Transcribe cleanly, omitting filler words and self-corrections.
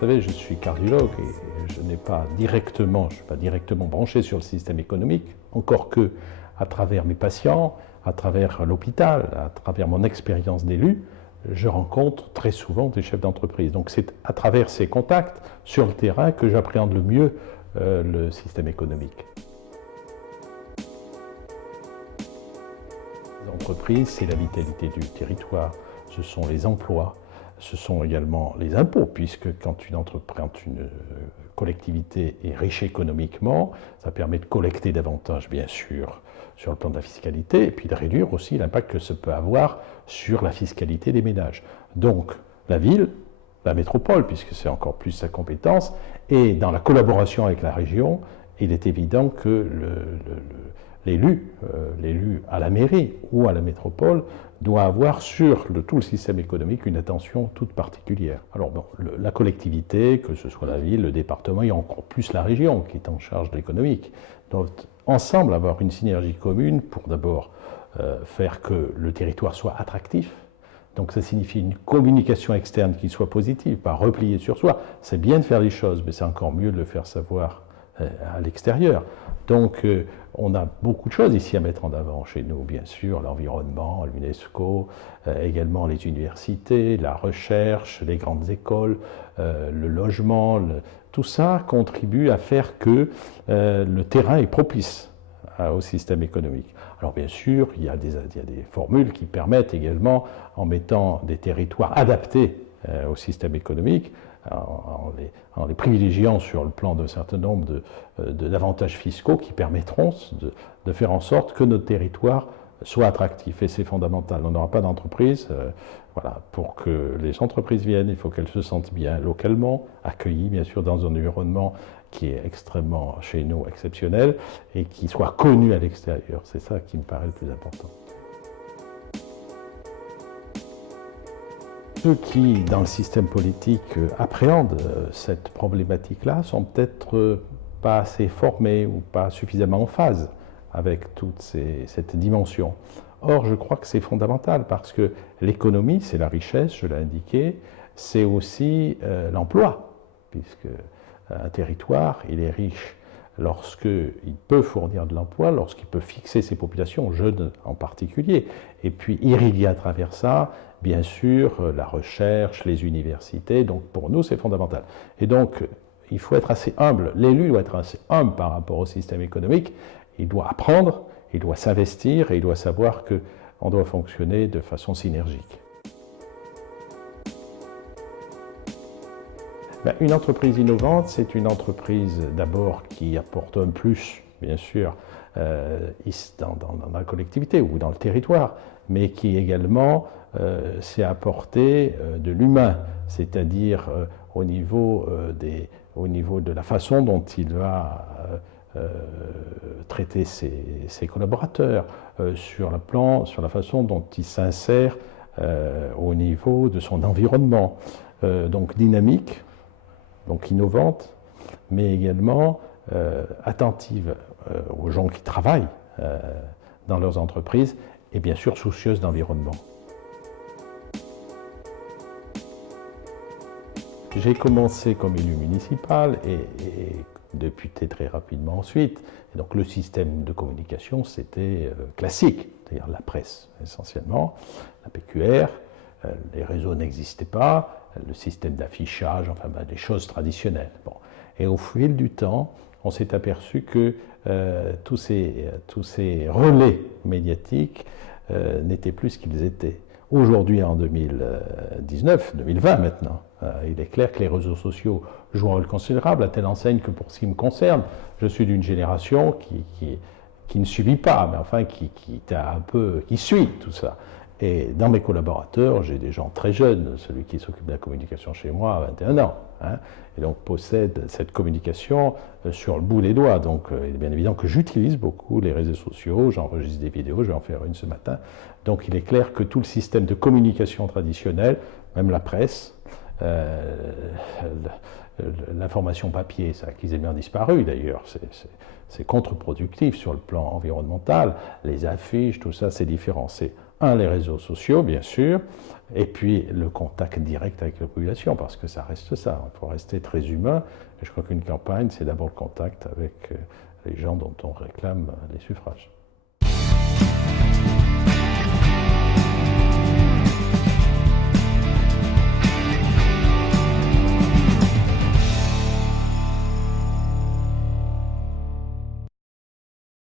savez, je suis cardiologue et je ne suis pas directement branché sur le système économique, encore que à travers mes patients, à travers l'hôpital, à travers mon expérience d'élu, je rencontre très souvent des chefs d'entreprise. Donc c'est à travers ces contacts sur le terrain que j'appréhende le mieux le système économique. Les entreprises, c'est la vitalité du territoire, ce sont les emplois, ce sont également les impôts, puisque quand une collectivité est riche économiquement, ça permet de collecter davantage, bien sûr, sur le plan de la fiscalité, et puis de réduire aussi l'impact que ça peut avoir sur la fiscalité des ménages. Donc, la ville, la métropole, puisque c'est encore plus sa compétence, et dans la collaboration avec la région, il est évident que l'élu à la mairie ou à la métropole doit avoir sur tout le système économique une attention toute particulière. Alors bon, la collectivité, que ce soit la ville, le département et encore plus la région qui est en charge de l'économique, doivent ensemble avoir une synergie commune pour d'abord faire que le territoire soit attractif. Donc ça signifie une communication externe qui soit positive, pas repliée sur soi. C'est bien de faire les choses, mais c'est encore mieux de le faire savoir à l'extérieur. Donc on a beaucoup de choses ici à mettre en avant chez nous, bien sûr, l'environnement, l'UNESCO, également les universités, la recherche, les grandes écoles, le logement, tout ça contribue à faire que le terrain est propice au système économique. Alors bien sûr, il y a des formules qui permettent également, en mettant des territoires adaptés au système économique, en les privilégiant sur le plan d'un certain nombre d'avantages fiscaux qui permettront de faire en sorte que notre territoire soit attractif. Et c'est fondamental. On n'aura pas d'entreprise. Voilà, pour que les entreprises viennent, il faut qu'elles se sentent bien localement, accueillies bien sûr dans un environnement qui est extrêmement, chez nous, exceptionnel et qui soit connu à l'extérieur. C'est ça qui me paraît le plus important. Ceux qui, dans le système politique, appréhendent cette problématique-là sont peut-être pas assez formés ou pas suffisamment en phase avec toute cette dimension. Or, je crois que c'est fondamental parce que l'économie, c'est la richesse, je l'ai indiqué, c'est aussi l'emploi, puisque un territoire, il est riche lorsqu'il peut fournir de l'emploi, lorsqu'il peut fixer ses populations, jeunes en particulier, et puis irriguer à travers ça, bien sûr, la recherche, les universités. Donc pour nous, c'est fondamental. Et donc, il faut être assez humble. L'élu doit être assez humble par rapport au système économique. Il doit apprendre, il doit s'investir et il doit savoir qu'on doit fonctionner de façon synergique. Une entreprise innovante, c'est une entreprise d'abord qui apporte un plus, bien sûr, dans la collectivité ou dans le territoire, mais qui également sait apporter de l'humain, c'est-à-dire au niveau de la façon dont il va traiter ses collaborateurs, sur la façon dont il s'insère au niveau de son environnement. Donc dynamique, donc innovante, mais également attentive aux gens qui travaillent dans leurs entreprises et bien sûr soucieuse d'environnement. J'ai commencé comme élu municipal et député très rapidement ensuite. Et donc le système de communication, c'était classique, c'est-à-dire la presse essentiellement, la PQR, les réseaux n'existaient pas, le système d'affichage, enfin des choses traditionnelles. Bon. Et au fil du temps, on s'est aperçu que tous ces relais médiatiques n'étaient plus ce qu'ils étaient. Aujourd'hui, en 2019, 2020 maintenant, il est clair que les réseaux sociaux jouent un rôle considérable, à telle enseigne que pour ce qui me concerne, je suis d'une génération qui ne subit pas, mais enfin qui suit tout ça. Et dans mes collaborateurs, j'ai des gens très jeunes, celui qui s'occupe de la communication chez moi a 21 ans, et donc possède cette communication sur le bout des doigts. Donc il est bien évident que j'utilise beaucoup les réseaux sociaux, j'enregistre des vidéos, je vais en faire une ce matin. Donc il est clair que tout le système de communication traditionnel, même la presse, l'information papier, ça a quasiment disparu d'ailleurs, c'est contre-productif sur le plan environnemental, les affiches, tout ça c'est différent. C'est Un, les réseaux sociaux, bien sûr, et puis le contact direct avec la population, parce que ça reste ça. Il faut rester très humain. Et je crois qu'une campagne, c'est d'abord le contact avec les gens dont on réclame les suffrages.